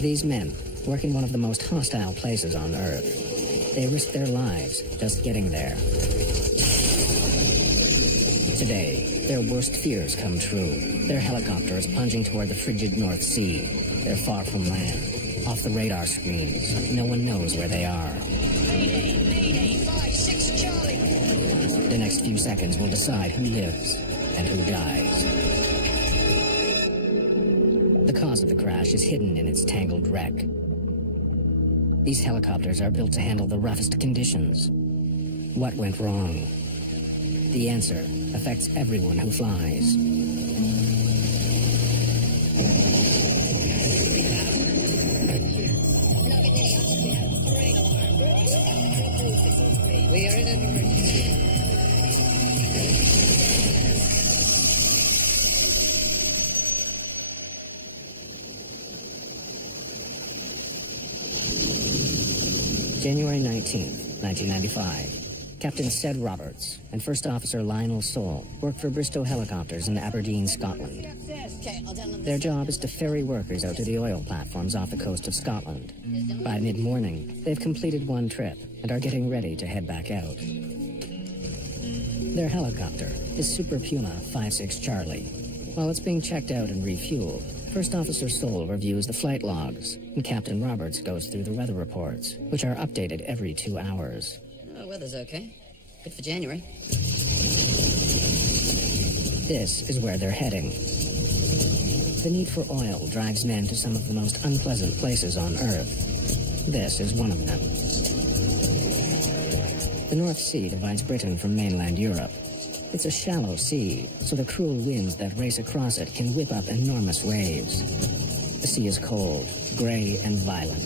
These men work in one of the most hostile places on Earth. They risk their lives just getting there. Today, their worst fears come true. Their helicopter is plunging toward the frigid North Sea. They're far from land, off the radar screens. No one knows where they are. Mayday, Mayday, 5-6 Charlie. The next few seconds will decide who lives and who dies. The cause of the crash is hidden in its tangled wreck. These helicopters are built to handle the roughest conditions. What went wrong? The answer affects everyone who flies. We are in an emergency. January 19th, 1995. Captain Sed Roberts and First Officer Lionel Soule work for Bristow Helicopters in Aberdeen, Scotland. Their job is to ferry workers out to the oil platforms off the coast of Scotland. By mid-morning, they've completed one trip and are getting ready to head back out. Their helicopter is Super Puma 5-6 Charlie. While it's being checked out and refueled, First Officer Soule reviews the flight logs, and Captain Roberts goes through the weather reports, which are updated every 2 hours. Weather's okay. Good for January. This is where they're heading. The need for oil drives men to some of the most unpleasant places on Earth. This is one of them. The North Sea divides Britain from mainland Europe. It's a shallow sea, so the cruel winds that race across it can whip up enormous waves. The sea is cold, gray, and violent.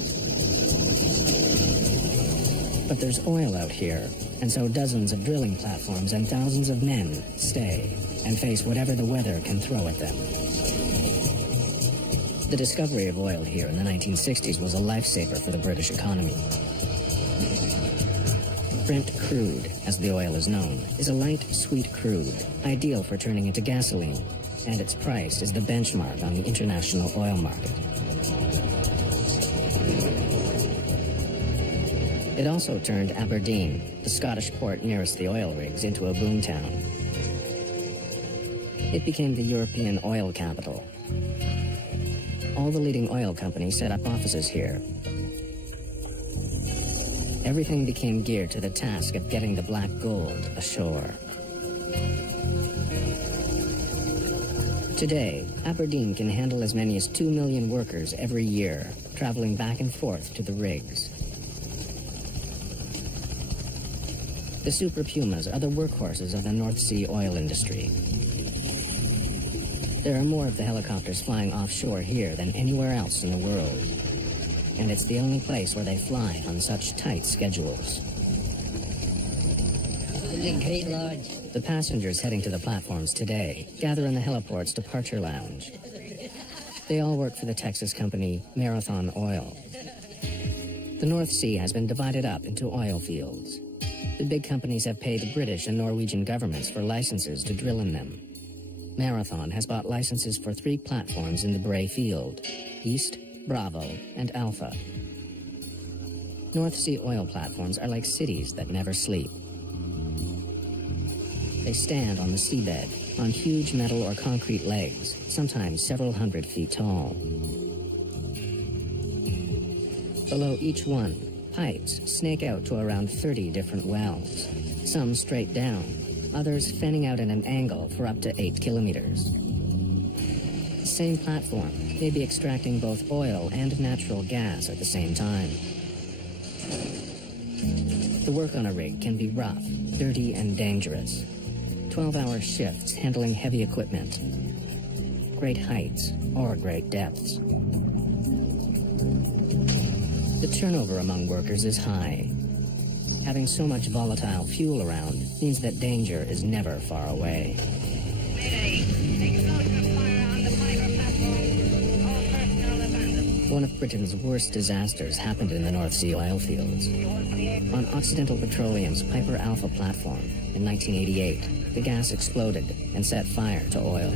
But there's oil out here, and so dozens of drilling platforms and thousands of men stay and face whatever the weather can throw at them. The discovery of oil here in the 1960s was a lifesaver for the British economy. Brent crude, as the oil is known, is a light, sweet crude, ideal for turning into gasoline, and its price is the benchmark on the international oil market. It also turned Aberdeen, the Scottish port nearest the oil rigs, into a boomtown. It became the European oil capital. All the leading oil companies set up offices here. Everything became geared to the task of getting the black gold ashore. Today, Aberdeen can handle as many as 2 million workers every year, traveling back and forth to the rigs. The Super Pumas are the workhorses of the North Sea oil industry. There are more of the helicopters flying offshore here than anywhere else in the world. And it's the only place where they fly on such tight schedules. Great lodge. The passengers heading to the platforms today gather in the heliport's departure lounge. They all work for the Texas company Marathon Oil. The North Sea has been divided up into oil fields. The big companies have paid the British and Norwegian governments for licenses to drill in them. Marathon has bought licenses for 3 platforms in the Bray Field: East, Bravo, and Alpha. North Sea oil platforms are like cities that never sleep. They stand on the seabed, on huge metal or concrete legs, sometimes several hundred feet tall. Below each one, pipes snake out to around 30 different wells, some straight down, others fanning out at an angle for up to 8 kilometers. The same platform may be extracting both oil and natural gas at the same time. The work on a rig can be rough, dirty, and dangerous. 12-hour shifts handling heavy equipment, great heights or great depths. The turnover among workers is high. Having so much volatile fuel around means that danger is never far away. Mayday. Explosive fire on the Piper platform. All personnel abandoned. One of Britain's worst disasters happened in the North Sea oil fields. On Occidental Petroleum's Piper Alpha platform in 1988, the gas exploded and set fire to oil.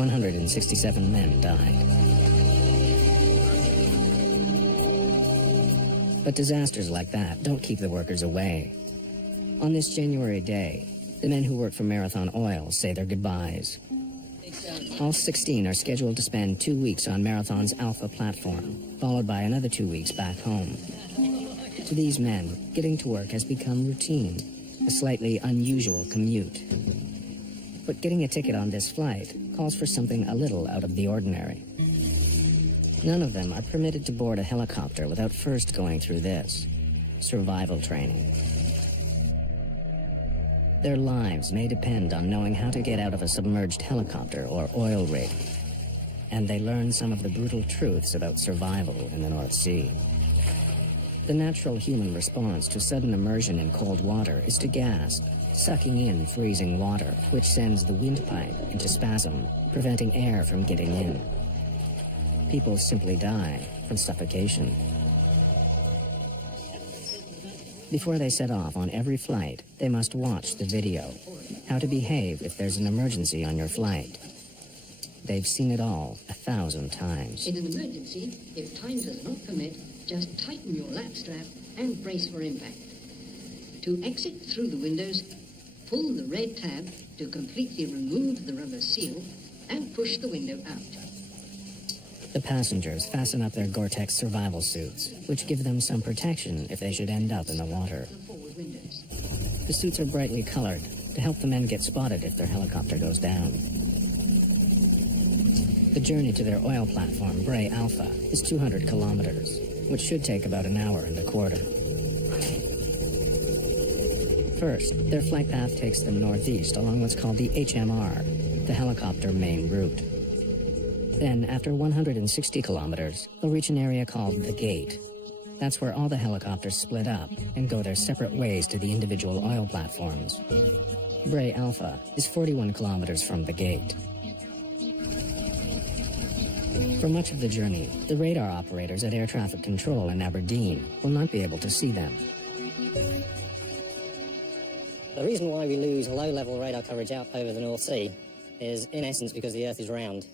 167 men died. But disasters like that don't keep the workers away. On this January day, the men who work for Marathon Oil say their goodbyes. All 16 are scheduled to spend 2 weeks on Marathon's Alpha platform, followed by another 2 weeks back home. To these men, getting to work has become routine, a slightly unusual commute. But getting a ticket on this flight calls for something a little out of the ordinary. None of them are permitted to board a helicopter without first going through this: survival training. Their lives may depend on knowing how to get out of a submerged helicopter or oil rig, and they learn some of the brutal truths about survival in the North Sea. The natural human response to sudden immersion in cold water is to gasp, sucking in freezing water, which sends the windpipe into spasm, preventing air from getting in. People simply die from suffocation. Before they set off on every flight, they must watch the video. How to behave if there's an emergency on your flight. They've seen it all 1,000 times. In an emergency, if time does not permit, just tighten your lap strap and brace for impact. To exit through the windows, pull the red tab to completely remove the rubber seal and push the window out. The passengers fasten up their Gore-Tex survival suits, which give them some protection if they should end up in the water. The suits are brightly colored to help the men get spotted if their helicopter goes down. The journey to their oil platform, Bray Alpha, is 200 kilometers, which should take about an hour and a quarter. First, their flight path takes them northeast along what's called the HMR, the helicopter main route. Then, after 160 kilometers, they'll reach an area called the Gate. That's where all the helicopters split up and go their separate ways to the individual oil platforms. Bray Alpha is 41 kilometers from the Gate. For much of the journey, the radar operators at Air Traffic Control in Aberdeen will not be able to see them. The reason why we lose low-level radar coverage out over the North Sea is, in essence, because the Earth is round.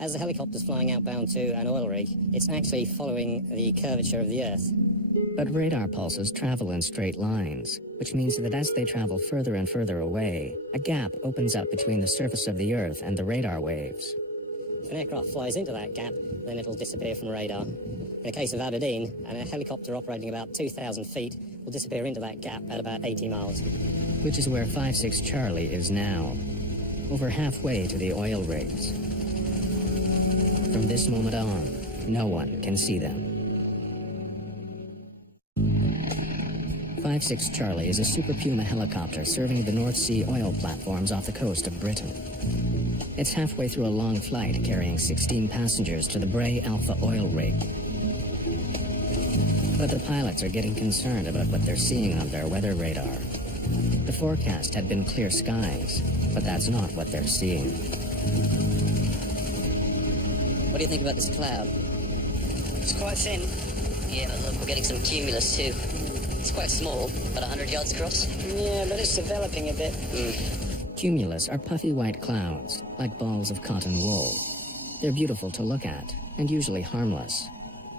As the helicopter's flying outbound to an oil rig, it's actually following the curvature of the Earth. But radar pulses travel in straight lines, which means that as they travel further and further away, a gap opens up between the surface of the Earth and the radar waves. If an aircraft flies into that gap, then it'll disappear from radar. In the case of Aberdeen, a helicopter operating about 2,000 feet will disappear into that gap at about 80 miles. Which is where 56 Charlie is now, over halfway to the oil rigs. From this moment on, no one can see them. 56 Charlie is a Super Puma helicopter serving the North Sea oil platforms off the coast of Britain. It's halfway through a long flight carrying 16 passengers to the Bray Alpha oil rig. But the pilots are getting concerned about what they're seeing on their weather radar. The forecast had been clear skies, but that's not what they're seeing. What do you think about this cloud? It's quite thin. Yeah, but look, we're getting some cumulus too. It's quite small, about 100 yards across. Yeah, but it's developing a bit. Cumulus are puffy white clouds, like balls of cotton wool. They're beautiful to look at, and usually harmless.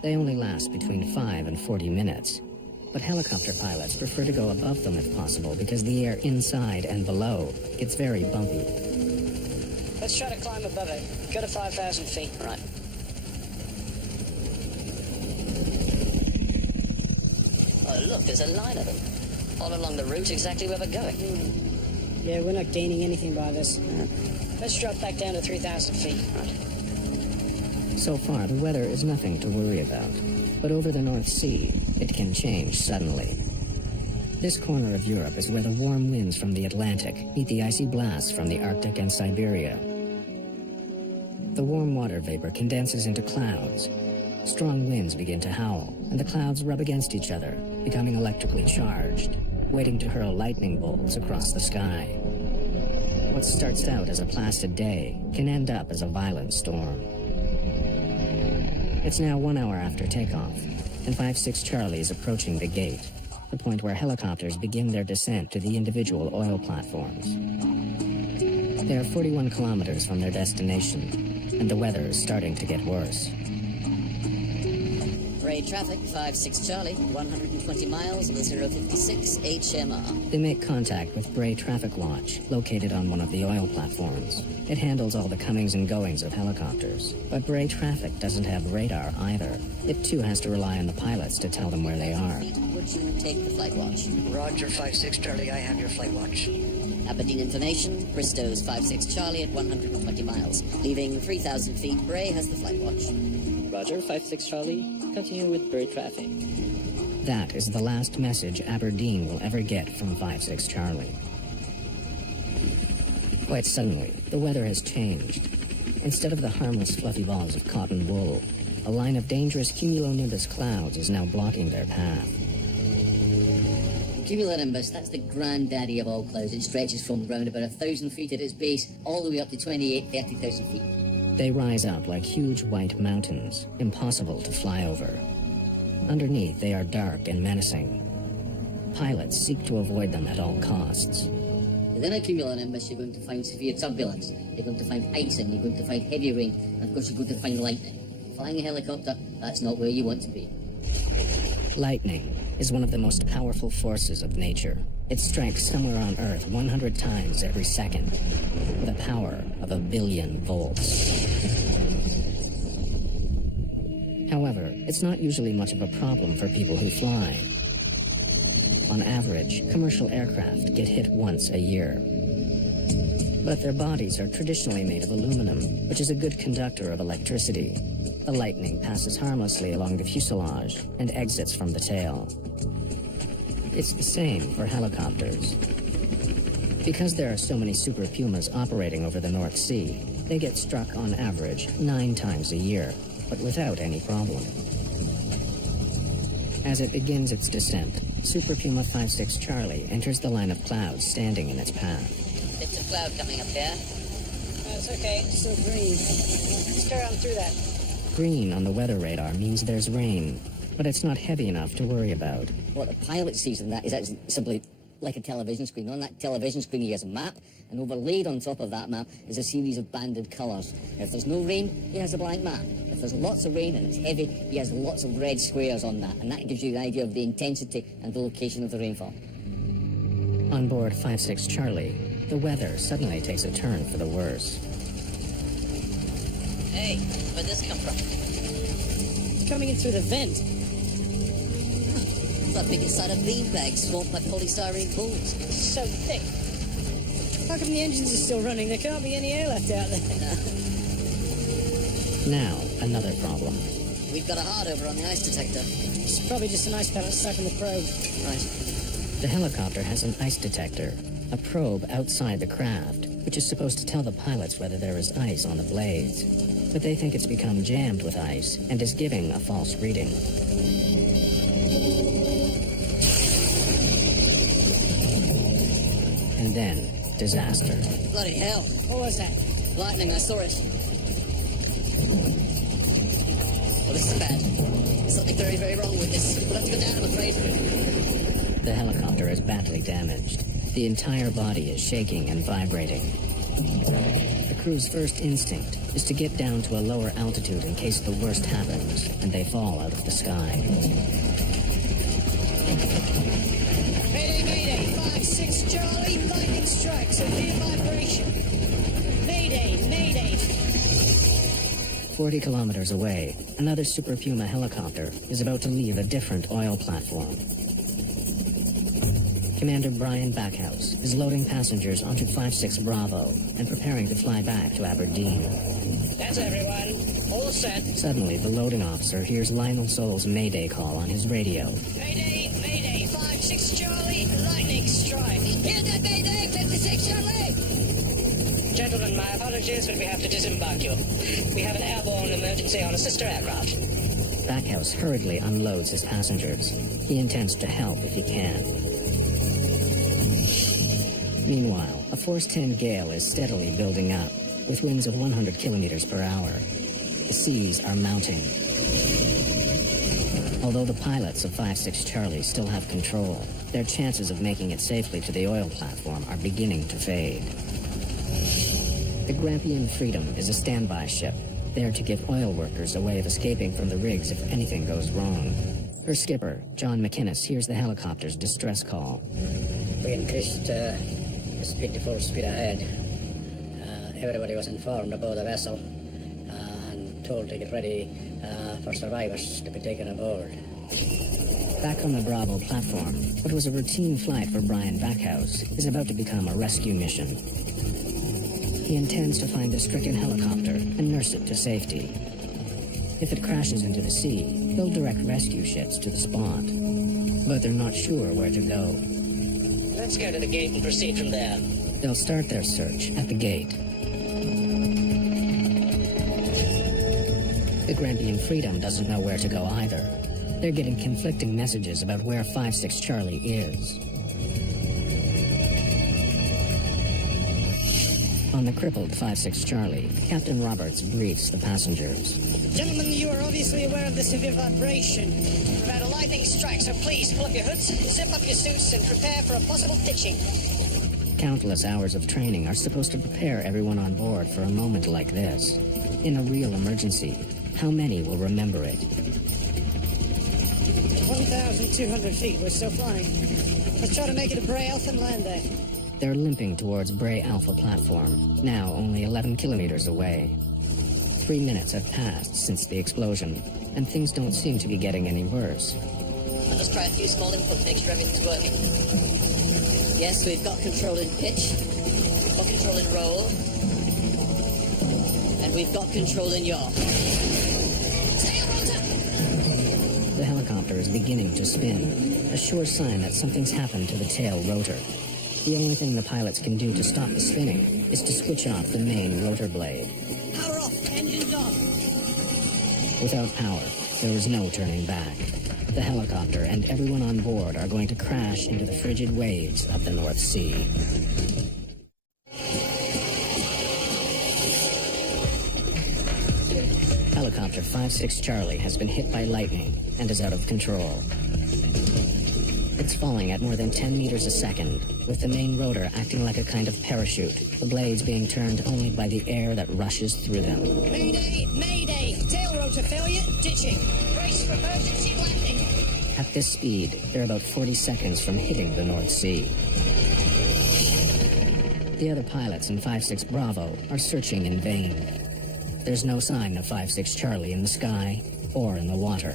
They only last between 5 and 40 minutes. But helicopter pilots prefer to go above them if possible because the air inside and below gets very bumpy. Let's try to climb above it. Go to 5,000 feet. All right. Oh, look, there's a line of them. All along the route exactly where we're going. Yeah, we're not gaining anything by this. Let's drop back down to 3,000 feet. Right. So far, the weather is nothing to worry about. But over the North Sea, it can change suddenly. This corner of Europe is where the warm winds from the Atlantic meet the icy blasts from the Arctic and Siberia. The warm water vapor condenses into clouds. Strong winds begin to howl, and the clouds rub against each other, becoming electrically charged, waiting to hurl lightning bolts across the sky. What starts out as a placid day can end up as a violent storm. It's now 1 hour after takeoff, and 56 Charlie is approaching the Gate, the point where helicopters begin their descent to the individual oil platforms. They are 41 kilometers from their destination, and the weather is starting to get worse. Bray traffic, 56 Charlie, 120 miles of the 056 HMR. They make contact with Bray Traffic Watch, located on one of the oil platforms. It handles all the comings and goings of helicopters. But Bray Traffic doesn't have radar either. It too has to rely on the pilots to tell them where they are. Would you take the flight watch? Roger, 56 Charlie, I have your flight watch. Aberdeen information, Bristow's 56 Charlie at 120 miles. Leaving 3,000 feet, Bray has the flight watch. Roger, 56 Charlie. Continue with Bray traffic. That is the last message Aberdeen will ever get from 56 Charlie. Quite suddenly, the weather has changed. Instead of the harmless fluffy balls of cotton wool, a line of dangerous cumulonimbus clouds is now blocking their path. Cumulonimbus, that's the granddaddy of all clouds. It stretches from around about 1,000 feet at its base all the way up to 30,000 feet. They rise up like huge white mountains, impossible to fly over. Underneath, they are dark and menacing. Pilots seek to avoid them at all costs. Within a cumulonimbus, you're going to find severe turbulence, you're going to find icing, you're going to find heavy rain, and of course you're going to find lightning. Flying a helicopter, that's not where you want to be. Lightning is one of the most powerful forces of nature. It strikes somewhere on Earth 100 times every second, with a power of 1 billion volts. However, it's not usually much of a problem for people who fly. On average, commercial aircraft get hit once a year. But their bodies are traditionally made of aluminum, which is a good conductor of electricity. The lightning passes harmlessly along the fuselage and exits from the tail. It's the same for helicopters. Because there are so many Super Pumas operating over the North Sea, they get struck on average 9 times a year, but without any problem. As it begins its descent, Super Puma 56 Charlie enters the line of clouds standing in its path. Bits of cloud coming up there. That's okay, it's still green. Let's carry on through that. Green on the weather radar means there's rain, but it's not heavy enough to worry about. What the pilot sees in that is actually simply like a television screen. On that television screen he has a map, and overlaid on top of that map is a series of banded colours. If there's no rain, he has a blank map. If there's lots of rain and it's heavy, he has lots of red squares on that, and that gives you an idea of the intensity and the location of the rainfall. On board 56 Charlie, the weather suddenly takes a turn for the worse. Hey, where'd this come from? It's coming in through the vent. It's like big side of beanbags swamped by polystyrene balls. So thick. How come the engines are still running? There can't be any air left out there. Now, another problem. We've got a hard over on the ice detector. It's probably just an ice pellet stuck in the probe. Right. The helicopter has an ice detector, a probe outside the craft, which is supposed to tell the pilots whether there is ice on the blades. But they think it's become jammed with ice and is giving a false reading. And then, disaster. Bloody hell. What was that? Lightning, I saw it. Well, this is bad. There's something very, very wrong with this. We'll have to go down, I'm afraid. The helicopter is badly damaged. The entire body is shaking and vibrating. The crew's first instinct is to get down to a lower altitude in case the worst happens and they fall out of the sky. Mayday, mayday, 56 Charlie, lightning strike, severe vibration. Mayday, mayday. 40 kilometers away, another Super Puma helicopter is about to leave a different oil platform. Commander Brian Backhouse is loading passengers onto 56 Bravo and preparing to fly back to Aberdeen. That's everyone. All set. Suddenly, the loading officer hears Lionel Soul's Mayday call on his radio. Mayday, mayday, 56 Charlie, lightning strike. Here's that Mayday, 56 Charlie! Gentlemen, my apologies, but we have to disembark you. We have an airborne emergency on a sister aircraft. Backhouse hurriedly unloads his passengers. He intends to help if he can. Meanwhile, a force 10 gale is steadily building up, with winds of 100 kilometers per hour. The seas are mounting. Although the pilots of 56 Charlie still have control, their chances of making it safely to the oil platform are beginning to fade. The Grampian Freedom is a standby ship, there to give oil workers a way of escaping from the rigs if anything goes wrong. Her skipper, John McInnes, hears the helicopter's distress call. We increased the speed to full speed ahead. Everybody was informed about the vessel and told to get ready for survivors to be taken aboard. Back on the Bravo platform, what was a routine flight for Brian Backhouse is about to become a rescue mission. He intends to find the stricken helicopter and nurse it to safety. If it crashes into the sea, they'll direct rescue ships to the spot. But they're not sure where to go. Let's go to the gate and proceed from there. They'll start their search at the gate. The Grampian Freedom doesn't know where to go either. They're getting conflicting messages about where 56 Charlie is. On the crippled 56 Charlie, Captain Roberts briefs the passengers. Gentlemen, you are obviously aware of the severe vibration. We're about a lightning strike, so please pull up your hoods, zip up your suits, and prepare for a possible ditching. Countless hours of training are supposed to prepare everyone on board for a moment like this. In a real emergency, how many will remember it? 1,200 feet, we're still flying. Let's try to make it to Bray Alpha and land there. They're limping towards Bray Alpha platform, now only 11 kilometers away. 3 minutes have passed since the explosion, and things don't seem to be getting any worse. I'll just try a few small inputs to make sure everything's working. Yes, we've got control in pitch, we've got control in roll, and we've got control in yaw. The helicopter is beginning to spin, a sure sign that something's happened to the tail rotor. The only thing the pilots can do to stop the spinning is to switch off the main rotor blade. Power off, engines off. Without power, there is no turning back. The helicopter and everyone on board are going to crash into the frigid waves of the North Sea. Helicopter 56 Charlie has been hit by lightning and is out of control. It's falling at more than 10 meters a second, with the main rotor acting like a kind of parachute, the blades being turned only by the air that rushes through them. Mayday! Mayday! Tail rotor failure, ditching. Brace for emergency landing. At this speed, they're about 40 seconds from hitting the North Sea. The other pilots in 56 Bravo are searching in vain. There's no sign of 56 Charlie in the sky or in the water.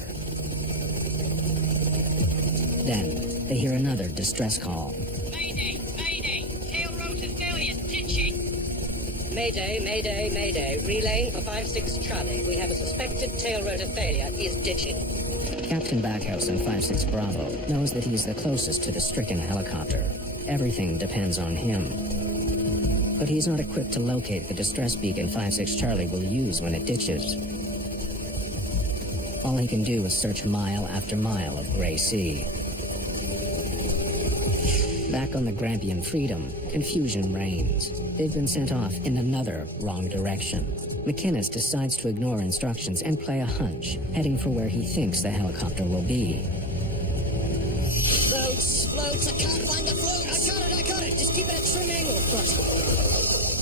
Then, they hear another distress call. Mayday! Mayday! Tail rotor failure! Ditching! Mayday, Mayday, Mayday. Relaying for 56 Charlie. We have a suspected tail rotor failure. He is ditching. Captain Backhouse in 56 Bravo knows that he's the closest to the stricken helicopter. Everything depends on him. But he's not equipped to locate the distress beacon 56 Charlie will use when it ditches. All he can do is search mile after mile of gray sea. Back on the Grampian Freedom, confusion reigns. They've been sent off in another wrong direction. McInnes decides to ignore instructions and play a hunch, heading for where he thinks the helicopter will be. Floats, floats, I can't find the floats. I got it. Just keep it at trim angle, front.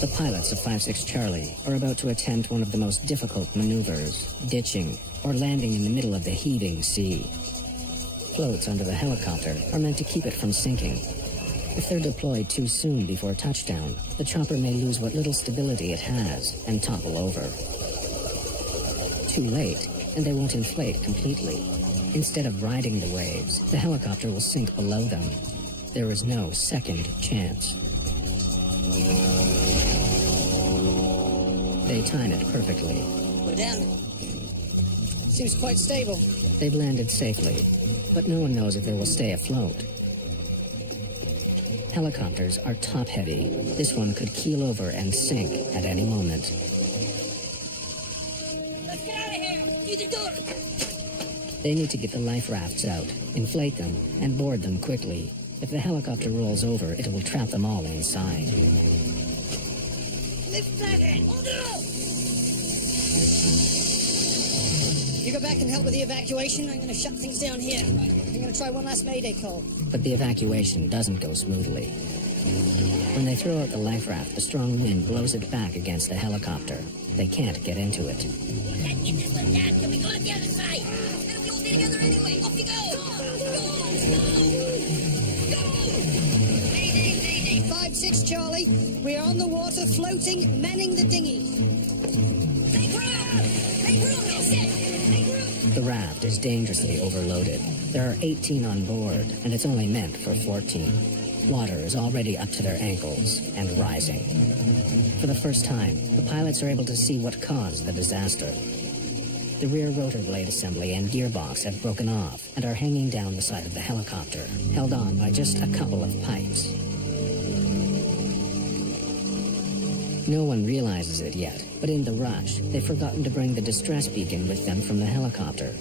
The pilots of 56 Charlie are about to attempt one of the most difficult maneuvers, ditching, or landing in the middle of the heaving sea. Floats under the helicopter are meant to keep it from sinking. If they're deployed too soon before touchdown, the chopper may lose what little stability it has and topple over. Too late, and they won't inflate completely. Instead of riding the waves, the helicopter will sink below them. There is no second chance. They time it perfectly. We're down. Seems quite stable. They've landed safely, but no one knows if they will stay afloat. Helicopters are top-heavy. This one could keel over and sink at any moment. Let's get out of here! Through the door! They need to get the life rafts out, inflate them, and board them quickly. If the helicopter rolls over, it will trap them all inside. Lift that head! Hold it up! You go back and help with the evacuation. I'm going to shut things down here. I'm going to try one last Mayday call. But the evacuation doesn't go smoothly. When they throw out the life raft, the strong wind blows it back against the helicopter. They can't get into it. Let's get this one down. Can we go to the other side? It'll be all stay together anyway. Off you go. Mayday, 5-6 Charlie. We are on the water, floating, manning the dinghy. Make room! Make room, that's it! Make room! The raft is dangerously overloaded. There are 18 on board, and it's only meant for 14. Water is already up to their ankles and rising. For the first time, the pilots are able to see what caused the disaster. The rear rotor blade assembly and gearbox have broken off and are hanging down the side of the helicopter, held on by just a couple of pipes. No one realizes it yet, but in the rush, they've forgotten to bring the distress beacon with them from the helicopter.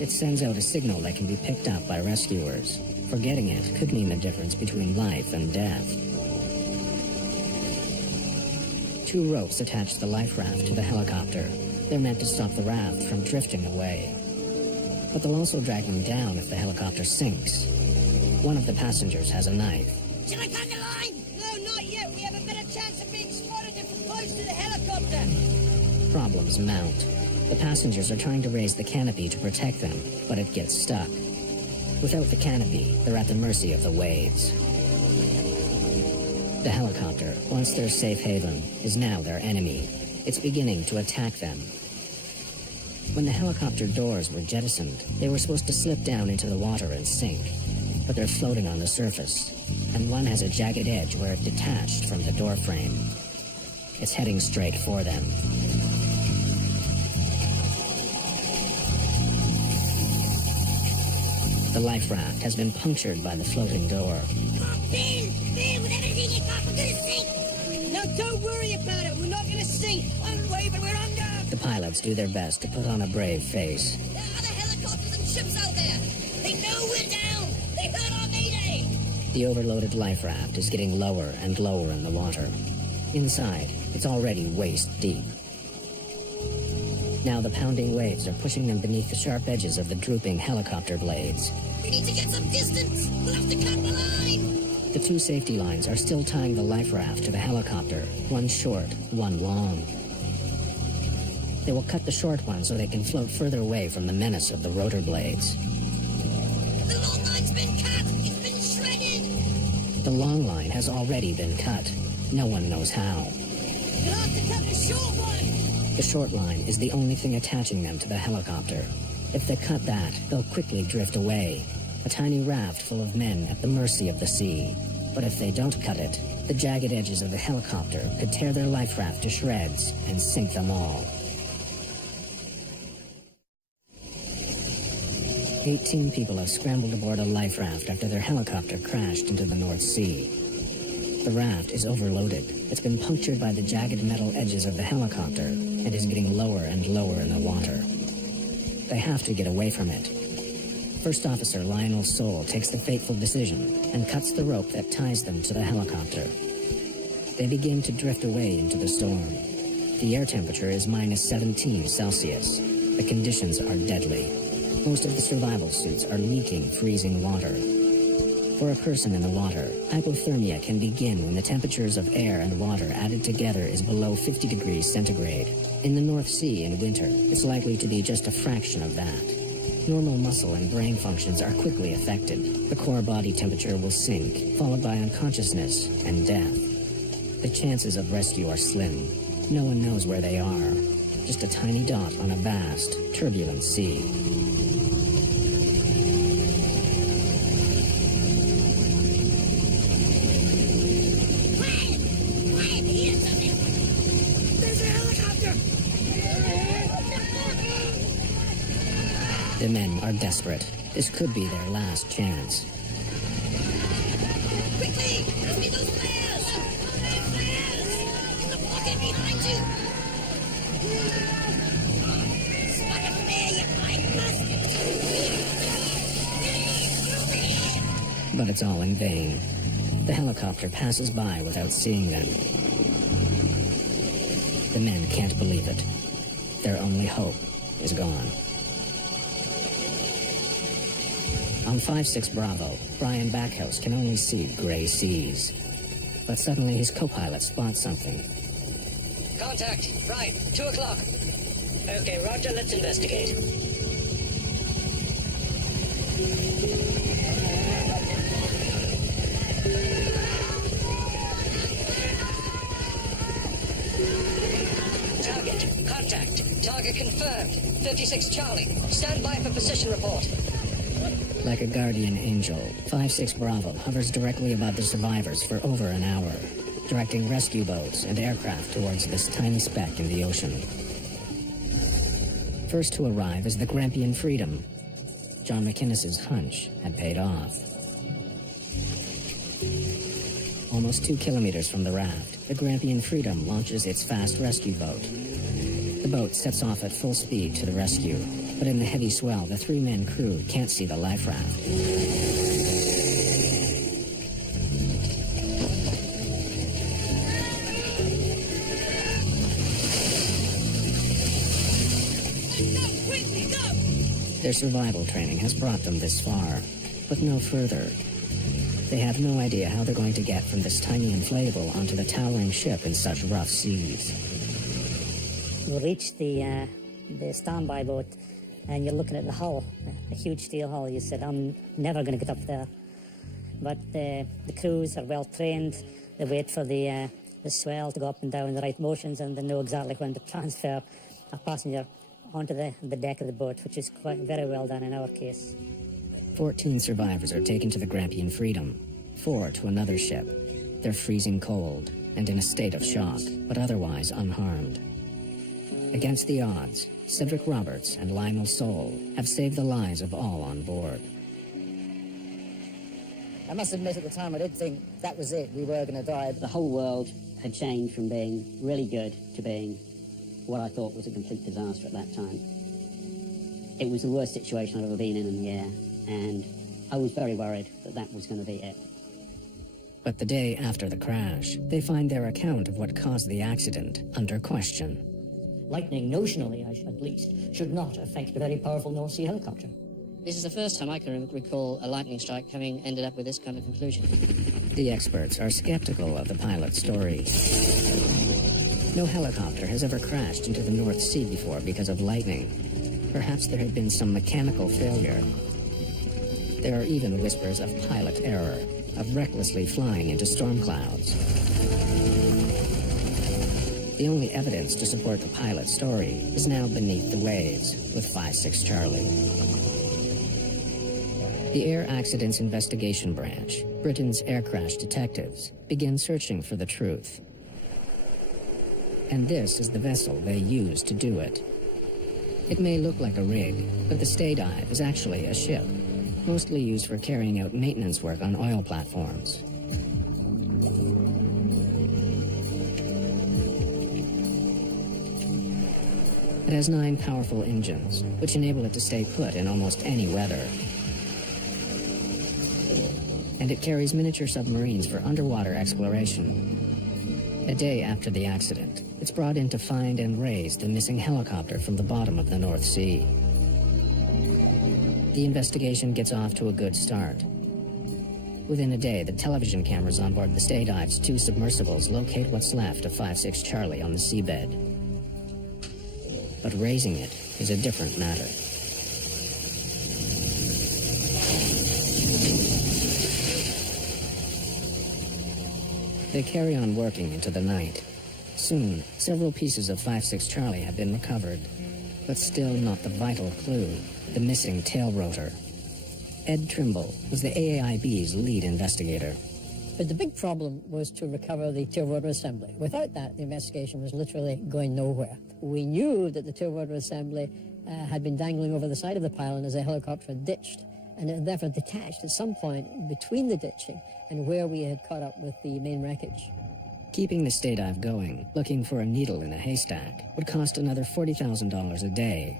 It sends out a signal that can be picked up by rescuers. Forgetting it could mean the difference between life and death. 2 ropes attach the life raft to the helicopter. They're meant to stop the raft from drifting away. But they'll also drag them down if the helicopter sinks. One of the passengers has a knife. Shall I cut the line? No, not yet. We have a better chance of being spotted if we're close to the helicopter. Problems mount. The passengers are trying to raise the canopy to protect them, but it gets stuck. Without the canopy, they're at the mercy of the waves. The helicopter, once their safe haven, is now their enemy. It's beginning to attack them. When the helicopter doors were jettisoned, they were supposed to slip down into the water and sink. But they're floating on the surface, and one has a jagged edge where it detached from the door frame. It's heading straight for them. The life raft has been punctured by the floating door. Come on, Bill! Bill, with everything you got, we're gonna sink! No, don't worry about it. We're not going to sink. One way, but we're under. The pilots do their best to put on a brave face. There are other helicopters and ships out there! They know we're down! They heard our Mayday! The overloaded life raft is getting lower and lower in the water. Inside, it's already waist deep. Now the pounding waves are pushing them beneath the sharp edges of the drooping helicopter blades. We need to get some distance! We'll have to cut the line! The 2 safety lines are still tying the life raft to the helicopter, one short, one long. They will cut the short one so they can float further away from the menace of the rotor blades. The long line's been cut! It's been shredded! The long line has already been cut. No one knows how. You'll have to cut the short one. The short line is the only thing attaching them to the helicopter. If they cut that, they'll quickly drift away. A tiny raft full of men at the mercy of the sea. But if they don't cut it, the jagged edges of the helicopter could tear their life raft to shreds and sink them all. 18 people have scrambled aboard a life raft after their helicopter crashed into the North Sea. The raft is overloaded. It's been punctured by the jagged metal edges of the helicopter and is getting lower and lower in the water. They have to get away from it. First Officer Lionel Soule takes the fateful decision and cuts the rope that ties them to the helicopter. They begin to drift away into the storm. The air temperature is minus 17 Celsius. The conditions are deadly. Most of the survival suits are leaking freezing water. For a person in the water, hypothermia can begin when the temperatures of air and water added together is below 50 degrees centigrade. In the North Sea in winter, it's likely to be just a fraction of that. Normal muscle and brain functions are quickly affected. The core body temperature will sink, followed by unconsciousness and death. The chances of rescue are slim. No one knows where they are. Just a tiny dot on a vast, turbulent sea. The men are desperate. This could be their last chance. Quickly! Pass me those flares! Flares! In the pocket behind you! Spot a flare, you high bastard! But it's all in vain. The helicopter passes by without seeing them. The men can't believe it. Their only hope is gone. On 5-6 Bravo, Brian Backhouse can only see gray seas. But suddenly his co-pilot spots something. Contact. Right. 2 o'clock. Okay, Roger. Let's investigate. Target. Contact. Target confirmed. 56 Charlie. Stand by for position report. Like a guardian angel, 5-6 Bravo hovers directly above the survivors for over an hour, directing rescue boats and aircraft towards this tiny speck in the ocean. First to arrive is the Grampian Freedom. John McInnes's hunch had paid off. Almost 2 kilometers from the raft, the Grampian Freedom launches its fast rescue boat. The boat sets off at full speed to the rescue, but in the heavy swell, the 3-man crew can't see the life raft. Their survival training has brought them this far, but no further. They have no idea how they're going to get from this tiny inflatable onto the towering ship in such rough seas. You reach the standby boat, and you're looking at the hull, a huge steel hull. You said, I'm never going to get up there. But the crews are well trained. They wait for the swell to go up and down in the right motions, and they know exactly when to transfer a passenger onto the deck of the boat, which is quite very well done in our case. 14 survivors are taken to the Grampian Freedom, 4 to another ship. They're freezing cold and in a state of shock, but otherwise unharmed. Against the odds, Cedric Roberts and Lionel Soule have saved the lives of all on board. I must admit at the time I did think that was it, we were going to die. The whole world had changed from being really good to being what I thought was a complete disaster at that time. It was the worst situation I've ever been in the air, and I was very worried that that was going to be it. But the day after the crash, they find their account of what caused the accident under question. Lightning, notionally, at least, should not affect a very powerful North Sea helicopter. This is the first time I can recall a lightning strike having ended up with this kind of conclusion. The experts are skeptical of the pilot's story. No helicopter has ever crashed into the North Sea before because of lightning. Perhaps there had been some mechanical failure. There are even whispers of pilot error, of recklessly flying into storm clouds. The only evidence to support the pilot's story is now beneath the waves with 5-6 Charlie. The Air Accidents Investigation Branch, Britain's air crash detectives, begin searching for the truth. And this is the vessel they used to do it. It may look like a rig, but the Stay Dive is actually a ship, mostly used for carrying out maintenance work on oil platforms. It has 9 powerful engines, which enable it to stay put in almost any weather. And it carries miniature submarines for underwater exploration. A day after the accident, it's brought in to find and raise the missing helicopter from the bottom of the North Sea. The investigation gets off to a good start. Within a day, the television cameras on board the Stay Dive's 2 submersibles locate what's left of 5-6 Charlie on the seabed. But raising it is a different matter. They carry on working into the night. Soon, several pieces of 5-6 Charlie have been recovered, but still not the vital clue, the missing tail rotor. Ed Trimble was the AAIB's lead investigator. But the big problem was to recover the tail rotor assembly. Without that, the investigation was literally going nowhere. We knew that the tail rotor assembly had been dangling over the side of the pylon as the helicopter had ditched, and it had therefore detached at some point between the ditching and where we had caught up with the main wreckage. Keeping the Stay Dive going, looking for a needle in a haystack, would cost another $40,000 a day.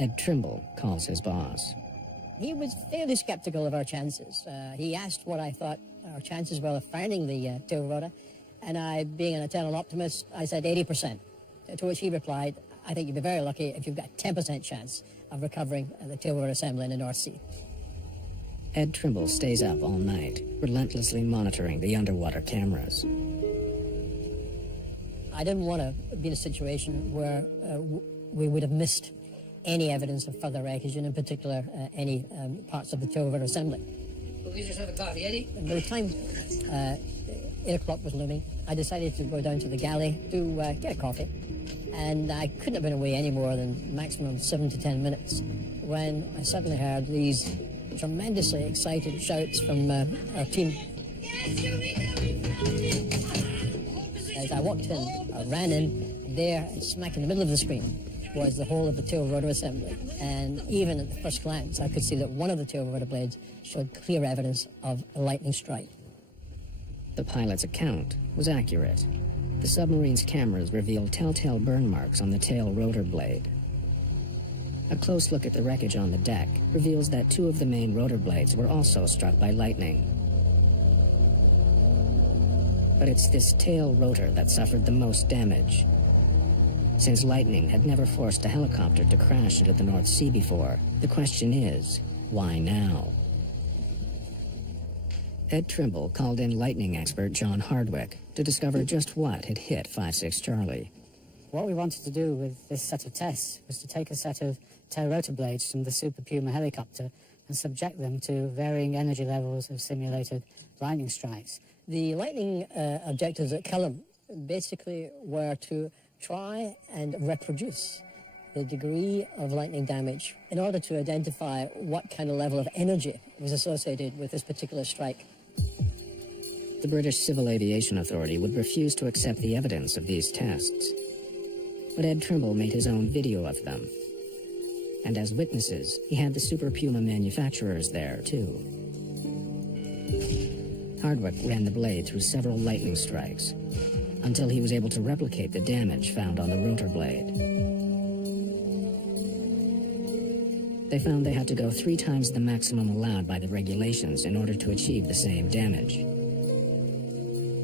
Ed Trimble calls his boss. He was fairly skeptical of our chances. He asked what I thought our chances were of finding the tail rotor, and I, being an eternal optimist, I said 80%, to which he replied, I think you'd be very lucky if you've got 10% chance of recovering the tail rotor assembly in the North Sea. Ed Trimble stays up all night, relentlessly monitoring the underwater cameras. I didn't want to be in a situation where we would have missed any evidence of further wreckage, and in particular, any parts of the tail rotor assembly. Well, you just have a coffee, Eddie. And by the time 8 o'clock was looming, I decided to go down to the galley to get a coffee. And I couldn't have been away any more than maximum 7 to 10 minutes when I suddenly heard these tremendously excited shouts from our team. As I walked in, I ran in, there, smack in the middle of the screen, was the whole of the tail rotor assembly. And even at the first glance, I could see that one of the tail rotor blades showed clear evidence of a lightning strike. The pilot's account was accurate. The submarine's cameras revealed telltale burn marks on the tail rotor blade. A close look at the wreckage on the deck reveals that 2 of the main rotor blades were also struck by lightning. But it's this tail rotor that suffered the most damage. Since lightning had never forced a helicopter to crash into the North Sea before, the question is, why now? Ed Trimble called in lightning expert John Hardwick to discover just what had hit 56 Charlie. What we wanted to do with this set of tests was to take a set of tail rotor blades from the Super Puma helicopter and subject them to varying energy levels of simulated lightning strikes. The lightning objectives at Culham basically were to try and reproduce the degree of lightning damage in order to identify what kind of level of energy was associated with this particular strike. The British Civil Aviation Authority would refuse to accept the evidence of these tests. But Ed Trimble made his own video of them. And as witnesses, he had the Super Puma manufacturers there, too. Hardwick ran the blade through several lightning strikes, until he was able to replicate the damage found on the rotor blade. They found they had to go 3 times the maximum allowed by the regulations in order to achieve the same damage.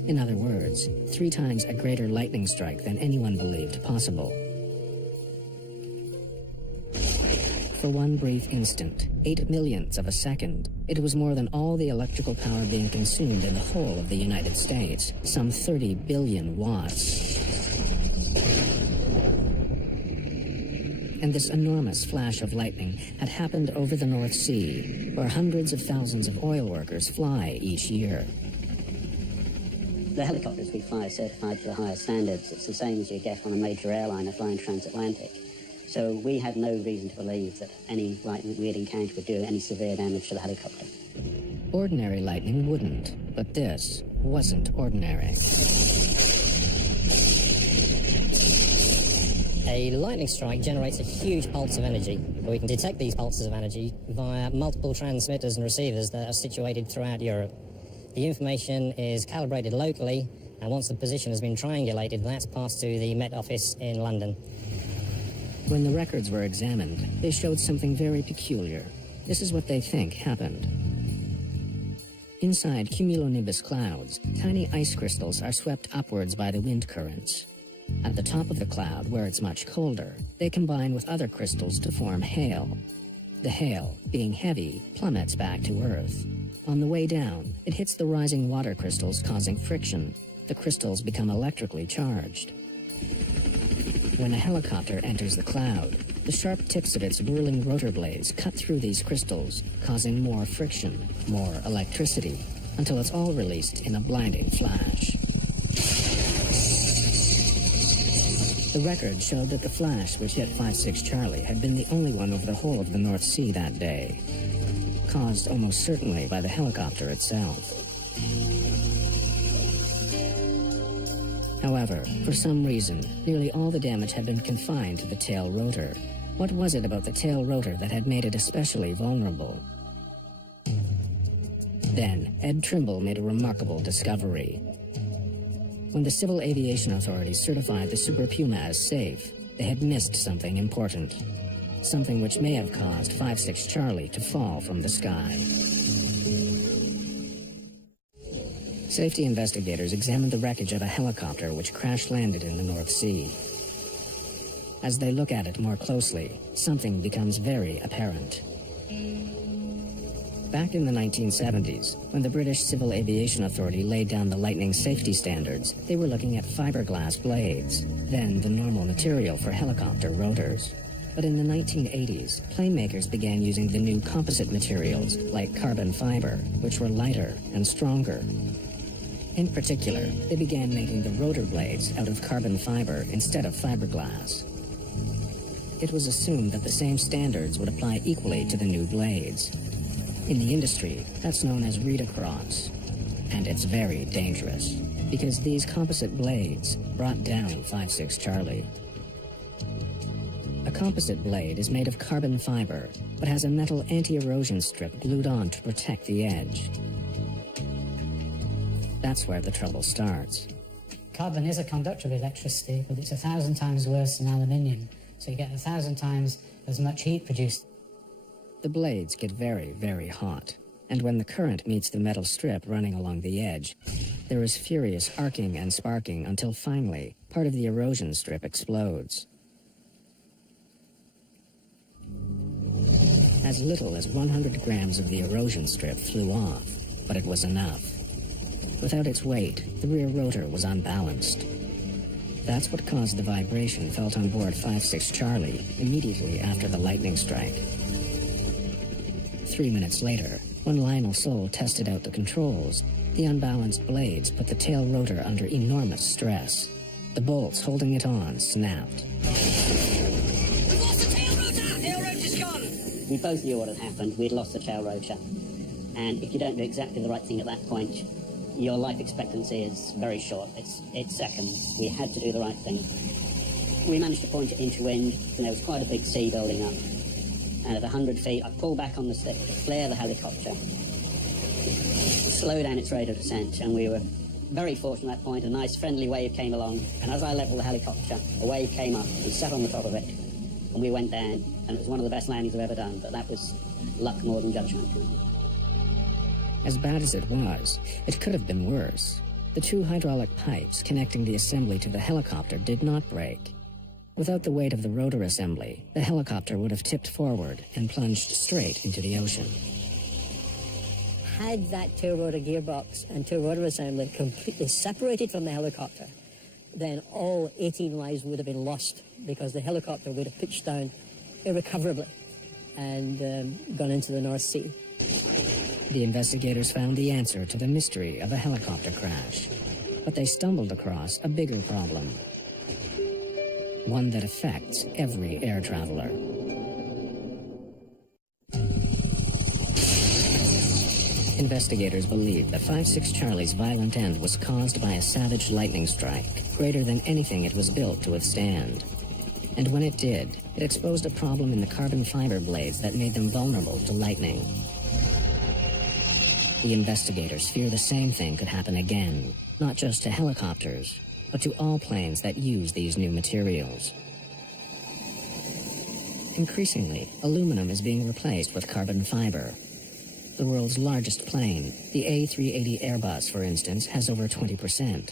In other words, 3 times a greater lightning strike than anyone believed possible. For one brief instant, 8 millionths of a second, it was more than all the electrical power being consumed in the whole of the United States, some 30 billion watts. And this enormous flash of lightning had happened over the North Sea, where hundreds of thousands of oil workers fly each year. The helicopters we fly are certified to the highest standards. It's the same as you get on a major airliner flying transatlantic. So we had no reason to believe that any lightning we had encountered would do any severe damage to the helicopter. Ordinary lightning wouldn't, but this wasn't ordinary. A lightning strike generates a huge pulse of energy. We can detect these pulses of energy via multiple transmitters and receivers that are situated throughout Europe. The information is calibrated locally, and once the position has been triangulated, that's passed to the Met Office in London. When the records were examined, they showed something very peculiar. This is what they think happened. Inside cumulonimbus clouds, tiny ice crystals are swept upwards by the wind currents. At the top of the cloud, where it's much colder, they combine with other crystals to form hail. The hail, being heavy, plummets back to Earth. On the way down, it hits the rising water crystals, causing friction. The crystals become electrically charged. When a helicopter enters the cloud, the sharp tips of its whirling rotor blades cut through these crystals, causing more friction, more electricity, until it's all released in a blinding flash. The record showed that the flash which hit 56 Charlie had been the only one over the whole of the North Sea that day, caused almost certainly by the helicopter itself. However, for some reason, nearly all the damage had been confined to the tail rotor. What was it about the tail rotor that had made it especially vulnerable? Then, Ed Trimble made a remarkable discovery. When the Civil Aviation Authority certified the Super Puma as safe, they had missed something important. Something which may have caused 56 Charlie to fall from the sky. Safety investigators examined the wreckage of a helicopter which crash-landed in the North Sea. As they look at it more closely, something becomes very apparent. Back in the 1970s, when the British Civil Aviation Authority laid down the Lightning safety standards, they were looking at fiberglass blades, then the normal material for helicopter rotors. But in the 1980s, plane makers began using the new composite materials, like carbon fiber, which were lighter and stronger. In particular, they began making the rotor blades out of carbon fiber instead of fiberglass. It was assumed that the same standards would apply equally to the new blades. In the industry, that's known as read-across. And it's very dangerous, because these composite blades brought down 56 Charlie. A composite blade is made of carbon fiber, but has a metal anti-erosion strip glued on to protect the edge. That's where the trouble starts. Carbon is a conductor of electricity, but it's 1,000 times worse than aluminium, so you get 1,000 times as much heat produced. The blades get very, very hot, and when the current meets the metal strip running along the edge, there is furious arcing and sparking until finally, part of the erosion strip explodes. As little as 100 grams of the erosion strip flew off, but it was enough. Without its weight, the rear rotor was unbalanced. That's what caused the vibration felt on board 56 Charlie immediately after the lightning strike. 3 minutes later, when Lionel Soule tested out the controls, the unbalanced blades put the tail rotor under enormous stress. The bolts holding it on snapped. We've lost the tail rotor! Tail rotor's gone! We both knew what had happened. We'd lost the tail rotor. And if you don't do exactly the right thing at that point, your life expectancy is very short. It's seconds. We had to do the right thing. We managed to point it into wind, and there was quite a big sea building up. And at 100 feet, I pulled back on the stick to flare the helicopter, slow down its rate of descent, and we were very fortunate at that point. A nice friendly wave came along, and as I leveled the helicopter, a wave came up and sat on the top of it, and we went down, and it was one of the best landings I've ever done, but that was luck more than judgment. As bad as it was, it could have been worse. The two hydraulic pipes connecting the assembly to the helicopter did not break. Without the weight of the rotor assembly, the helicopter would have tipped forward and plunged straight into the ocean. Had that tail rotor gearbox and tail rotor assembly completely separated from the helicopter, then all 18 lives would have been lost, because the helicopter would have pitched down irrecoverably and gone into the North Sea. The investigators found the answer to the mystery of a helicopter crash, but they stumbled across a bigger problem. One that affects every air traveler. Investigators believe that 56 Charlie's violent end was caused by a savage lightning strike, greater than anything it was built to withstand. And when it did, it exposed a problem in the carbon fiber blades that made them vulnerable to lightning. The investigators fear the same thing could happen again, not just to helicopters, but to all planes that use these new materials. Increasingly, aluminum is being replaced with carbon fiber. The world's largest plane, the A380 Airbus, for instance, has over 20%.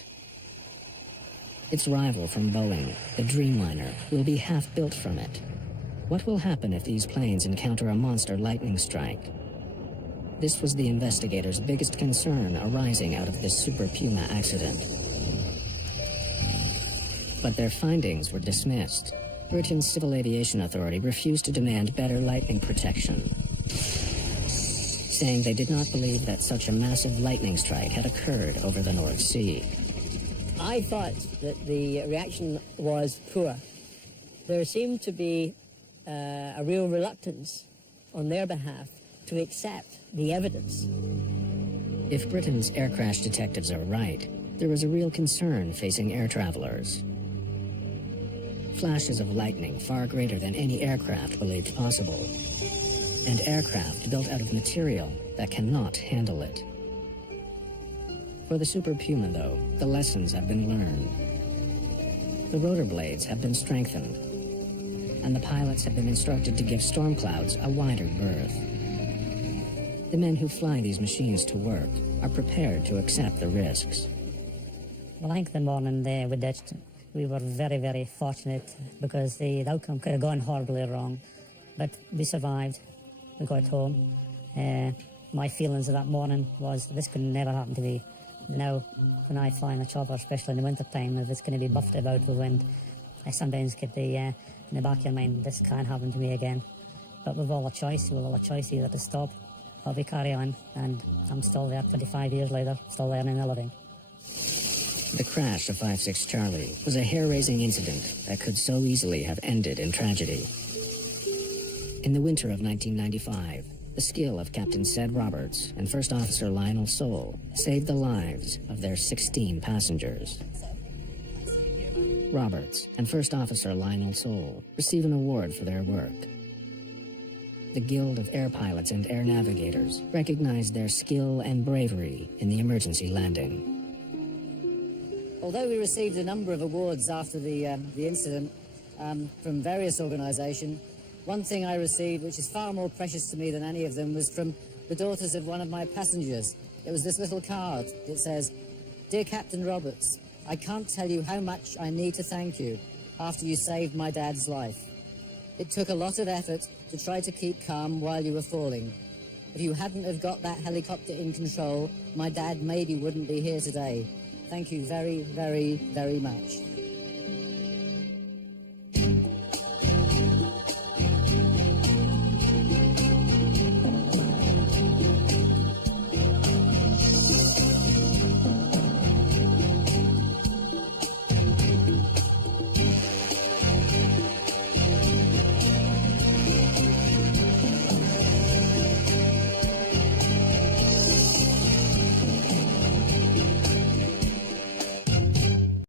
Its rival from Boeing, the Dreamliner, will be half built from it. What will happen if these planes encounter a monster lightning strike? This was the investigators' biggest concern arising out of this Super Puma accident. But their findings were dismissed. Britain's Civil Aviation Authority refused to demand better lightning protection, saying they did not believe that such a massive lightning strike had occurred over the North Sea. I thought that the reaction was poor. There seemed to be a real reluctance on their behalf to accept the evidence. If Britain's air crash detectives are right, there is a real concern facing air travelers. Flashes of lightning far greater than any aircraft believed possible, and aircraft built out of material that cannot handle it. For the Super Puma, though, the lessons have been learned. The rotor blades have been strengthened, and the pilots have been instructed to give storm clouds a wider berth. The men who fly these machines to work are prepared to accept the risks. Well, I think the morning with that, we were very, very fortunate, because the outcome could have gone horribly wrong. But we survived. We got home. my feelings of that morning was this could never happen to me. Now, when I fly in a chopper, especially in the winter time, if it's going to be buffeted about with wind, I sometimes get in the back of your mind, this can't happen to me again. But we've all a choice. We've all a choice either to stop or we carry on. And I'm still there 25 years later, still learning a living. The crash of 56 Charlie was a hair-raising incident that could so easily have ended in tragedy. In the winter of 1995, the skill of Captain Ced Roberts and First Officer Lionel Soule saved the lives of their 16 passengers. Roberts and First Officer Lionel Soule receive an award for their work. The Guild of Air Pilots and Air Navigators recognized their skill and bravery in the emergency landing. Although we received a number of awards after the incident from various organisations, one thing I received, which is far more precious to me than any of them, was from the daughters of one of my passengers. It was this little card that says, "Dear Captain Roberts, I can't tell you how much I need to thank you after you saved my dad's life. It took a lot of effort to try to keep calm while you were falling. If you hadn't have got that helicopter in control, my dad maybe wouldn't be here today. Thank you very, very, very much."